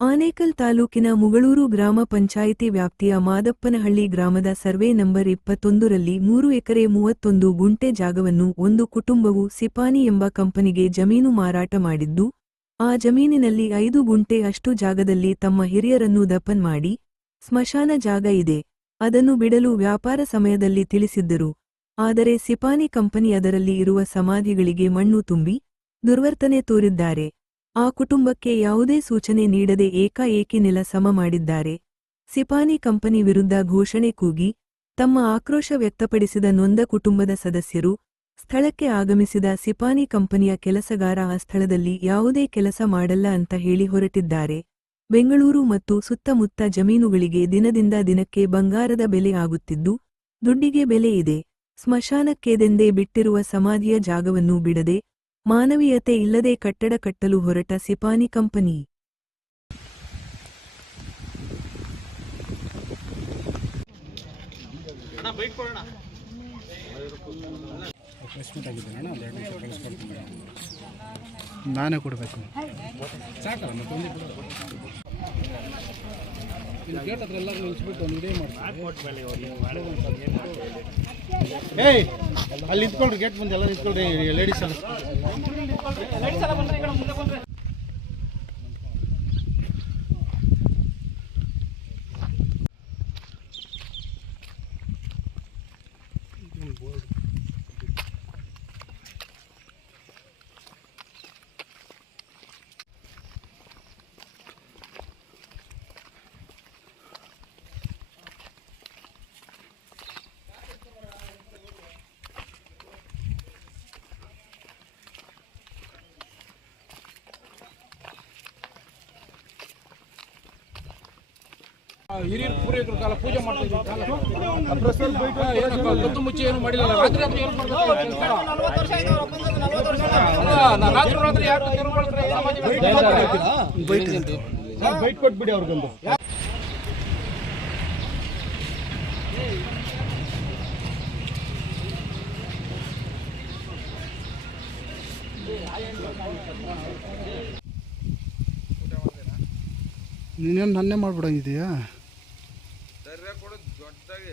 ಆನೇಕಲ್ ತಾಲೂಕಿನ ಮುಗಳೂರು ಗ್ರಾಮ ಪಂಚಾಯಿತಿ ವ್ಯಾಪ್ತಿಯ ಮಾದಪ್ಪನಹಳ್ಳಿ ಗ್ರಾಮದ ಸರ್ವೆ ನಂಬರ್ ಇಪ್ಪತ್ತೊಂದರಲ್ಲಿ ಮೂರು ಎಕರೆ ಮೂವತ್ತೊಂದು ಗುಂಟೆ ಜಾಗವನ್ನು ಒಂದು ಕುಟುಂಬವು ಸಿಪಾನಿ ಎಂಬ ಕಂಪನಿಗೆ ಜಮೀನು ಮಾರಾಟ ಮಾಡಿದ್ದು, ಆ ಜಮೀನಿನಲ್ಲಿ ಐದು ಗುಂಟೆ ಅಷ್ಟು ಜಾಗದಲ್ಲಿ ತಮ್ಮ ಹಿರಿಯರನ್ನು ದಪ್ಪನ್ ಮಾಡಿ ಸ್ಮಶಾನ ಜಾಗ ಇದೆ. ಅದನ್ನು ಬಿಡಲು ವ್ಯಾಪಾರ ಸಮಯದಲ್ಲಿ ತಿಳಿಸಿದ್ದರು. ಆದರೆ ಸಿಪಾನಿ ಕಂಪನಿ ಅದರಲ್ಲಿ ಇರುವ ಸಮಾಧಿಗಳಿಗೆ ಮಣ್ಣು ತುಂಬಿ ದುರ್ವರ್ತನೆ ತೋರಿದ್ದಾರೆ. ಆ ಕುಟುಂಬಕ್ಕೆ ಯಾವುದೇ ಸೂಚನೆ ನೀಡದೆ ಏಕಾಏಕಿ ನೆಲ ಸಮ ಮಾಡಿದ್ದಾರೆ. ಸಿಪಾನಿ ಕಂಪನಿ ವಿರುದ್ಧ ಘೋಷಣೆ ಕೂಗಿ, ತಮ್ಮ ಆಕ್ರೋಶ ವ್ಯಕ್ತಪಡಿಸಿದ ನೊಂದ ಕುಟುಂಬದ ಸದಸ್ಯರು, ಸ್ಥಳಕ್ಕೆ ಆಗಮಿಸಿದ ಸಿಪಾನಿ ಕಂಪನಿಯ ಕೆಲಸಗಾರ ಆ ಸ್ಥಳದಲ್ಲಿ ಯಾವುದೇ ಕೆಲಸ ಮಾಡಲ್ಲ ಅಂತ ಹೇಳಿ ಹೊರಟಿದ್ದಾರೆ. ಬೆಂಗಳೂರು ಮತ್ತು ಸುತ್ತಮುತ್ತ ಜಮೀನುಗಳಿಗೆ ದಿನದಿಂದ ದಿನಕ್ಕೆ ಬಂಗಾರದ ಬೆಲೆ ಆಗುತ್ತಿದ್ದು, ದುಡ್ಡಿಗೆ ಬೆಲೆ ಇದೆ. ಸ್ಮಶಾನಕ್ಕೆದೆಂದೇ ಬಿಟ್ಟಿರುವ ಸಮಾಧಿಯ ಜಾಗವನ್ನು ಬಿಡದೆ ಮಾನವೀಯತೆ ಇಲ್ಲದೆ ಕಟ್ಟಡ ಕಟ್ಟಲು ಹೊರಟ ಸಿಪಾನಿ ಕಂಪನಿ. ನಾನೇ ಕೊಡಬೇಕು. ಮತ್ತೊಂದೇ ಕೊಡು ಇಲ್ಲಿ ಗೇಟ್ ಹತ್ರ ಎಲ್ಲರೂ ನಿಲ್ಲಿಸ್ಬಿಟ್ಟು ಒಂದು ಇದೇ ಮಾಡ್ತೀನಿ. ಏಯ್ ಅಲ್ಲಿ ನಿಂತ್ಕೊಳ್ರಿ ಗೇಟ್ ಮುಂದೆ ಎಲ್ಲ. ನಿಂತ್ಕೊಳ್ರಿ ಹಿರಿಯರು ಪೂರ್ವಿಕರ ಕಾಲ ಪೂಜೆ ಮಾಡ್ತಿದ್ರು ಗೊತ್ತು ಹಾ, ಏನಪ್ಪ ಕತ್ತು ಮುಚ್ಚಿ ಏನು ಮಾಡಿಲ್ಲ. ರಾತ್ರಿ ಏನು ಮಾಡ್ತಾರೆ? ಯಾರು. ಬೈಟ್ ಕೊಟ್ಬಿಡಿ ಅವ್ರಿಗೊಂದು. ನೀನೇನು ನನ್ನೇ ಮಾಡ್ಬಿಡಂಗಿದೆಯಾ ಎರ್ರೆ ಕೂಡ ದೊಡ್ಡದಾಗಿ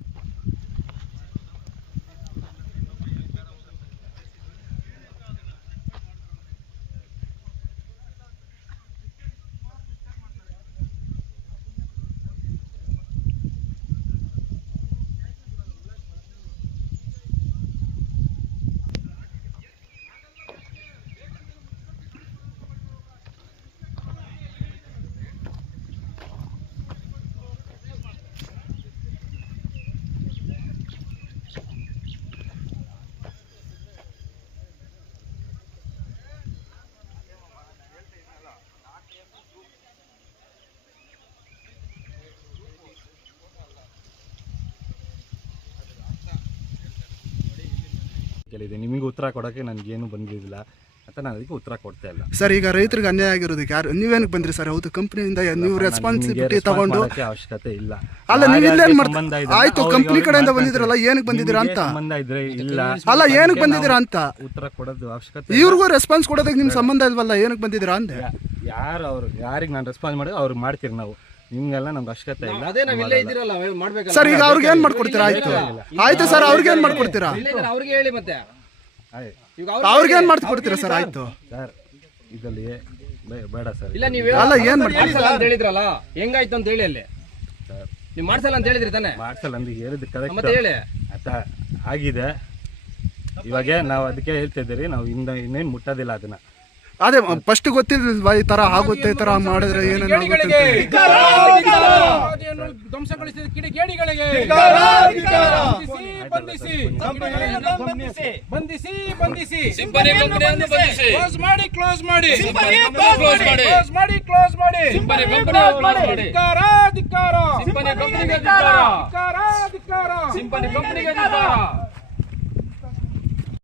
ಕೇಳಿದೆ ನಿಮಗೆ ಉತ್ತರ ಕೊಡೋಕ್ಕೆ ನನಗೇನು ಬಂದಿರಲಿಲ್ಲ ಅಂತ ನಾನು ಅದಕ್ಕೆ ಉತ್ತರ ಕೊಡ್ತಾ ಇಲ್ಲ. ಸರ್ ಈಗ ರೈತರಿಗೆ ಅನ್ಯಾಯ ಆಗಿರೋದಕ್ಕೆ ಯಾರು? ನೀವೇನಕ್ಕೆ ಬಂದ್ರಿ ಸರ್? ಹೌದು ಕಂಪ್ನಿಯಿಂದ ನೀವು ನಿಮ್ಗೆ ರೆಸ್ಪಾನ್ಸಿಬಿಲಿಟಿ ತಗೊಂಡು ಅವಶ್ಯಕತೆ ಇಲ್ಲ. ಅಲ್ಲ ನೀವು ಇಲ್ಲೇನ್ ಸಂಬಂಧ ಮಾಡ್ತಾ ಇದೆ ಆಯ್ತು ಅವ್ರಿಗೆ ಕಂಪ್ನಿ ಕಡೆಯಿಂದ ಬಂದಿದ್ರಲ್ಲ. ಏನಕ್ಕೆ ಬಂದಿದ್ದೀರಾ ಅಂತ? ಸಂಬಂಧ ಇದ್ರೆ ಇಲ್ಲ. ಅಲ್ಲ ಏನಕ್ಕೆ ಬಂದಿದ್ದೀರಾ ಅಂತ? ಉತ್ತರ ಕೊಡೋದು ಅವಶ್ಯಕತೆ ಇವ್ರಿಗೂ ರೆಸ್ಪಾನ್ಸ್ ಕೊಡೋದಕ್ಕೆ ನಿಮ್ ಸಂಬಂಧ ಇಲ್ವಲ್ಲ ಏನಕ್ಕೆ ಬಂದಿದ್ದೀರಾ ಅಂದೆ? ಯಾರು ಅವ್ರು ಯಾರಿಗೆ ನಾನು ರೆಸ್ಪಾನ್ಸ್ ಮಾಡಿದ್ರೆ ಅವ್ರಿಗೆ ಮಾಡ್ತೀರಿ ನಾವು. ನಿಮ್ಗೆಲ್ಲ ನಮ್ಗೆ ಅವಶ್ಯಕತೆ ಇಲ್ಲ. ಅದೇ ನಾವು ಇಲ್ಲೇ ಇದ್ದೀರಲ್ಲ ಮಾಡ್ಬೇಕಲ್ಲ. ಸರ್ ಈಗ ಅವ್ರಿಗೆ ಏನ್ ಮಾಡ್ಕೊಡ್ತೀರಾ? ಆಯ್ತು. ಆಯ್ತು ಸರ್ ಅವ್ರಿಗೆ ಏನ್ ಮಾಡ್ಕೊಡ್ತೀರಾ? ಇಲ್ಲೇ ಇದ್ದಾರೆ, ಅವ್ರಿಗೆ ಹೇಳಿ ಮತ್ತೆ. ಆಯ್ತು. ಅವ್ರಿಗೇನ್ ಮಾಡ್ಕೊಡ್ತೀರಾ ಸರ್? ಆಯ್ತು. ಸರ್ ಇದರಲ್ಲಿ ಬೇ- ಬೇಡ ಸರ್. ಇಲ್ಲ ನೀವು ಅಲ್ಲ ಏನ್ ಮಾಡ್ತೀರಾ? ಮಾಡ್ಸಲ್ಲ ಅಂತ ಹೇಳಿದ್ರಲ್ಲ ಹೆಂಗಾಯ್ತು ಅಂತ ಹೇಳಿ ಅಲ್ಲಿ. ಸರ್. ನೀವು ಮಾಡ್ಸಲ್ಲ ಅಂತ ಹೇಳಿದ್ರಿ ತಾನೆ. ಮಾಡ್ಸಲ್ಲ ಅಂದ್ರೆ ಹೇಳಿದ್ ಕರೆಕ್ಟ್ ಮತ್ತೆ ಹೇಳಿ. ಅರ್ಥ ಆಗಿದೆ. ಇವಾಗ ನಾವು ಅದಕ್ಕೆ ಹೇಳ್ತಿದ್ದೀರಿ ನಾವು ಇನ್ನ ಇನ್ನೇನು ಮುಟ್ಟೋದಿಲ್ಲ ಅದನ್ನ. ಅದೇ ಫಸ್ಟ್ ಗೊತ್ತಿಲ್ವಾ ಈ ತರ ಆಗುತ್ತೆ ಈ ತರ ಮಾಡಿದ್ರೆ ಏನೇನಾಗುತ್ತೆ ಧ್ವಂಸಗೊಳಿಸಿ ಧ್ವಂಸಗೊಳಿಸಿದ ಕಿಡಿಗೇಡಿಗಳಿಗೆ. ಬಂಧಿಸಿ ಬಂಧಿಸಿ ಬಂಧಿಸಿ ಕ್ಲೋಸ್ ಮಾಡಿ ಕ್ಲೋಸ್ ಮಾಡಿ. ಕ್ಲೋಸ್ ಮಾಡಿ ಕ್ಲೋಸ್ ಮಾಡಿ ಧಿಕ್ಕಾರ ಧಿಕ್ಕಾರ. ಧಿಕ್ಕಾರ ಧಿಕ್ಕಾರ ಧಿಕ್ಕಾರ.